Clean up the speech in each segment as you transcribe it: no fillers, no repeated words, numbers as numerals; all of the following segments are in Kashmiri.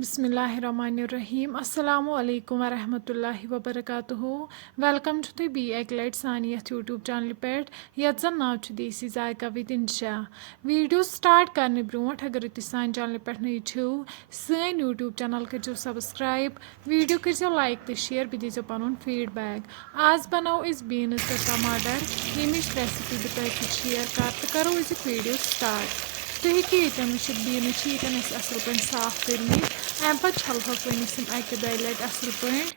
Bismillahirrahmanirrahim. Assalamu alaikum wa rahmatullahi wa barakatuhu. Welcome to the Be a Glad Saniyat YouTube channel pet. Yet zan now to this is Aika with Insha. Video start karne bront agar tu san channel pet nahi chu. San YouTube channel ke subscribe. Video ke like the share bi dijo panun feedback. Az banao is beans the tamatar. Imish recipe bita share karo is video start. تُہۍ ہیٚکِو ییٚتٮ۪ن وٕچھِتھ بیٖنٕز چھِ ییٚتٮ۪ن اَسہِ اَصٕل پٲٹھۍ صاف کٔرمٕتۍ اَمہِ پَتہٕ چھَلہوکھ وۄنۍ أسۍ یِم اَکہِ دۄیہِ لَٹہِ اَصٕل پٲٹھۍ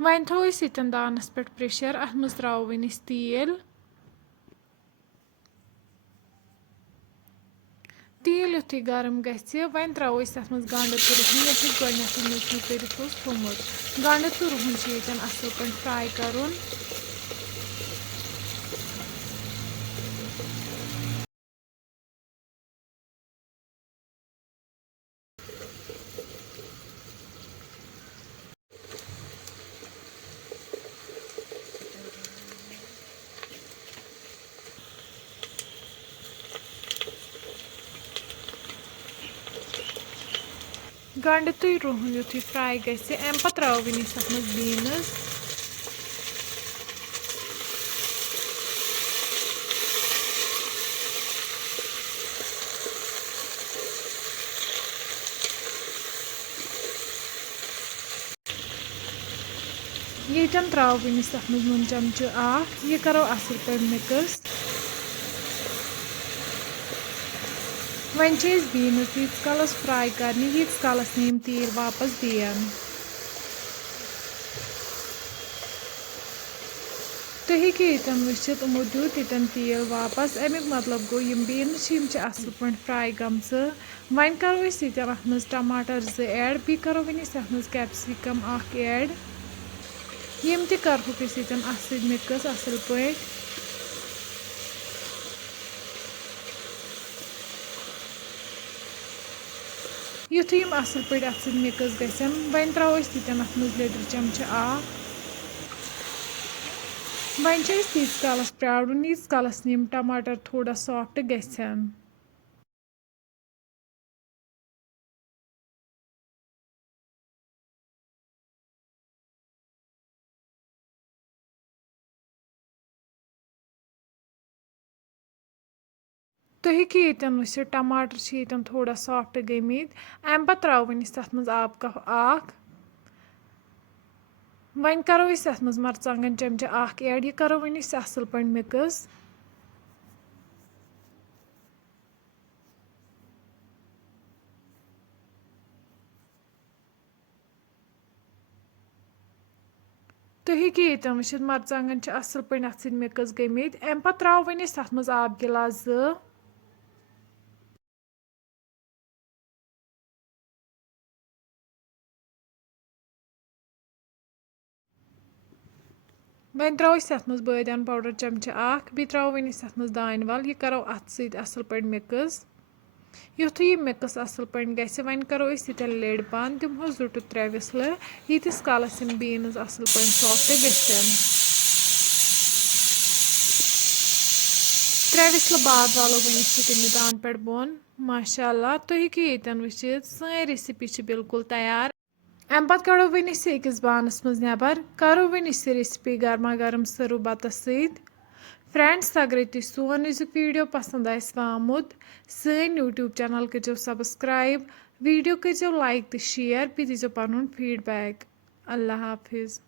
وۄنۍ تھاوو أسۍ ییٚتٮ۪ن دانَس پٮ۪ٹھ پرٛیشَر اَتھ منٛز ترٛاوو وۄنۍ أسۍ تیٖل تیٖل یُتھُے گرم گژھِ وۄنۍ ترٛاوو أسۍ تَتھ منٛز گنٛڈٕ تہٕ رُہُن یَتھ أسۍ گۄڈنٮ۪تھٕے مٔسمٕتۍ کٔرِتھ اوس تھوٚمُت گنٛڈٕ تہٕ رُہُن چھِ ییٚتٮ۪ن اَصٕل پٲٹھۍ فرٛاے کَرُن گنٛڈٕ تہٕ رُہُن یُتھُے فرٛاے گژھِ اَمہِ پَتہٕ ترٛاوو وۄنۍ أسۍ تَتھ منٛز بیٖنٕز ییٚتٮ۪ن ترٛاوو وۄنۍ أسۍ تَتھ منٛز نُن چَمچہٕ اَکھ یہِ کَرو اَصٕل پٲٹھۍ مِکٕس وۄنۍ چھِ أسۍ بیٖنٕز تیٖتِس کالَس فرٛاے کَرنہِ ییٖتِس کالَس نہٕ یِم تیٖل واپَس دِیَن تُہۍ ہیٚکِو ییٚتٮ۪ن وٕچھِتھ یِمو دیُت ییٚتٮ۪ن تیٖل واپَس اَمیُک مطلب گوٚو یِم بیٖنٕز چھِ یِم چھِ اَصٕل پٲٹھۍ فرٛاے گٔمژٕ وۄنۍ کَرو أسۍ ییٚتٮ۪ن اَتھ منٛز ٹماٹر 2 ایڈ بیٚیہِ کَرو وۄنۍ أسۍ اَتھ منٛز کیپسِکَم 1 ایڈ یِم تہِ کَرہوکھ أسۍ ییٚتٮ۪ن اَتھ سۭتۍ مِکٕس اَصٕل پٲٹھۍ یُتھُے یِم اَصٕل پٲٹھۍ اَتھ سۭتۍ مِکٕس گژھن وۄنۍ ترٛاوو أسۍ ییٚتٮ۪ن اَتھ منٛز لیٚدرِ چَمچہٕ اَکھ وۄنۍ چھِ أسۍ تیٖتِس کالَس پرٛارُن ییٖتِس کالَس نہٕ یِم ٹماٹر تھوڑا سافٹ گژھن تُہۍ ہیٚکِو ییٚتٮ۪ن وٕچھِتھ ٹماٹر چھِ ییٚتٮ۪ن تھوڑا سافٹ گٔمٕتۍ اَمہِ پَتہٕ ترٛاوو وۄنۍ أسۍ تَتھ منٛز آبہٕ کَپ اَکھ وۄنۍ کَرو أسۍ اَتھ منٛز مَرژٕوانٛگَن چَمچہٕ 1 ایڈ یہِ کَرو وۄنۍ أسۍ اَصٕل پٲٹھۍ مِکٕس تُہۍ ہیٚکِو ییٚتٮ۪ن وٕچھِتھ مَرژٕوانٛگَن چھِ اَصٕل پٲٹھۍ اَتھ سۭتۍ مِکٕس گٔمٕتۍ اَمہِ پَتہٕ ترٛاوو وۄنۍ أسۍ تَتھ منٛز آبہٕ گِلاس 2 وۄنۍ ترٛاوو أسۍ تَتھ منٛز بٲدیان پاوڈَر چَمچہٕ 1 بیٚیہِ ترٛاوو وۄنۍ أسۍ تَتھ منٛز دانہِ وَل یہِ کَرو اَتھ سۭتۍ اَصٕل پٲٹھۍ مِکٕس یُتھُے یہِ مِکٕس اَصٕل پٲٹھۍ گژھِ وۄنۍ کَرو أسۍ ییٚتٮ۪ن لِڈ بنٛد دِمہوس 2 to 3 وِسلہٕ ییٖتِس کالَس یِم بیٖنٕز اَصٕل پٲٹھۍ سافٹ گژھن 3 وِسلہٕ بعد والو وۄنۍ أسۍ یہِ دان پٮ۪ٹھ بۄن ماشاء اللہ تُہۍ ہیٚکِو ییٚتٮ۪ن وٕچھِتھ سٲنۍ ریسِپی چھِ بِلکُل تیار اَمہِ پَتہٕ کَڑو وۄنۍ أسۍ أکِس بانَس منٛز نٮ۪بر کَرو وۄنۍ أسۍ یہِ ریسِپی گرما گرم سٔرٕو بَتَس سۭتۍ فرٛٮ۪نٛڈٕس اگرے تُہۍ سون أزیُک ویٖڈیو پَسنٛد آسِوٕ آمُت سٲنۍ یوٗٹیوٗب چَنَل کٔرۍزیو سَبسکرایب ویٖڈیو کٔرۍزیو لایک تہٕ شِیَر بیٚیہِ دیٖزیو پَنُن فیٖڈبیک اللہ حافِظ